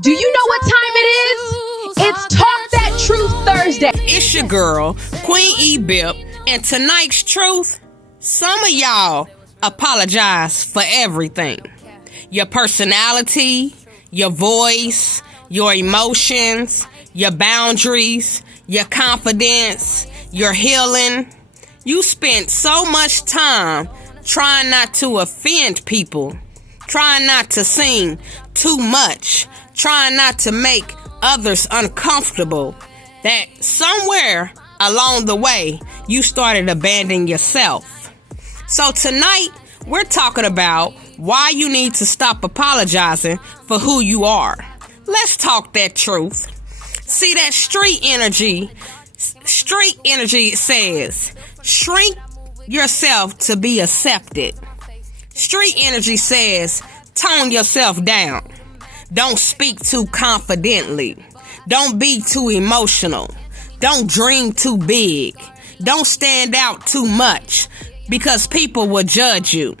Do you know what time it is? It's Talk That Truth Thursday. It's your girl, Queen E-BIP, and tonight's truth, some of y'all apologize for everything. Your personality, your voice, your emotions, your boundaries, your confidence, your healing. You spent so much time trying not to offend people, trying not to sing too much, trying not to make others uncomfortable, that somewhere along the way, you started abandoning yourself. So tonight, we're talking about why you need to stop apologizing for who you are. Let's talk that truth. See, that street energy says, shrink yourself to be accepted. Street energy says, tone yourself down. Don't speak too confidently. Don't be too emotional. Don't dream too big. Don't stand out too much because people will judge you.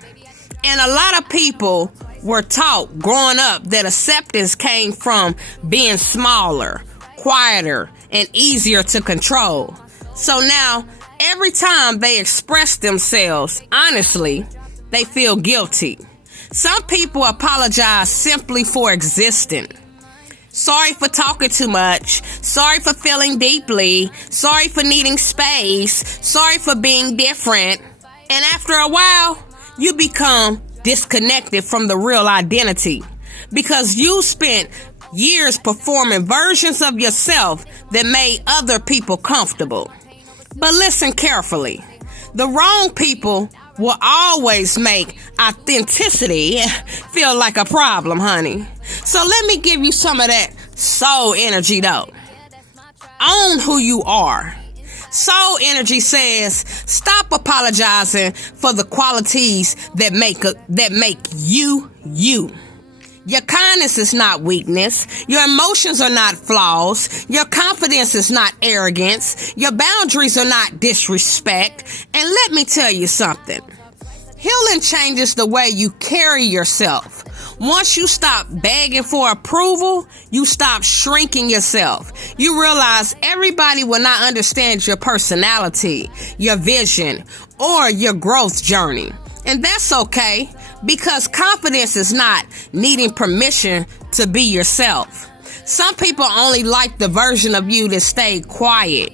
And a lot of people were taught growing up that acceptance came from being smaller, quieter, and easier to control. So now, every time they express themselves honestly, they feel guilty. Some people apologize simply for existing. Sorry for talking too much. Sorry for feeling deeply. Sorry for needing space. Sorry for being different. And after a while, you become disconnected from the real identity because you spent years performing versions of yourself that made other people comfortable. But listen carefully. The wrong people will always make authenticity feel like a problem, honey. So let me give you some of that soul energy, though. Own who you are. Soul energy says, stop apologizing for the qualities that make you, you. Your kindness is not weakness. Your emotions are not flaws. Your confidence is not arrogance. Your boundaries are not disrespect. And let me tell you something. Healing changes the way you carry yourself. Once you stop begging for approval, you stop shrinking yourself. You realize everybody will not understand your personality, your vision, or your growth journey. And that's okay, because confidence is not needing permission to be yourself. Some people only like the version of you that stayed quiet,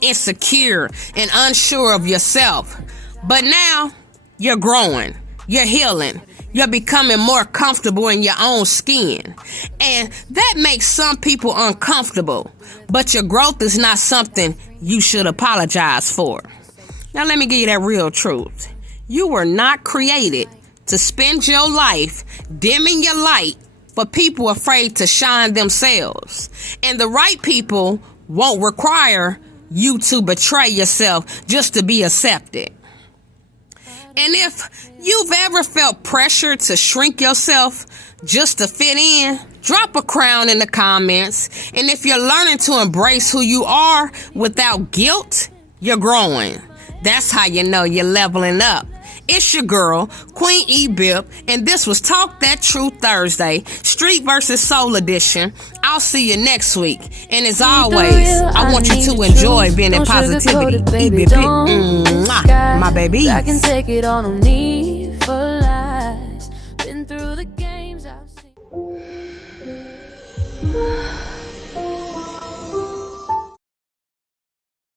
insecure, and unsure of yourself. But now, you're growing, you're healing, you're becoming more comfortable in your own skin. And that makes some people uncomfortable, but your growth is not something you should apologize for. Now let me give you that real truth. You were not created to spend your life dimming your light for people afraid to shine themselves. And the right people won't require you to betray yourself just to be accepted. And if you've ever felt pressure to shrink yourself just to fit in, drop a crown in the comments. And if you're learning to embrace who you are without guilt, you're growing. That's how you know you're leveling up. It's your girl, Queen E-BIP, and this was Talk That Truth Thursday, Street vs. Soul Edition. I'll see you next week. And as always, I want you to enjoy being in positivity. E-BIP, my baby. I can take it on me.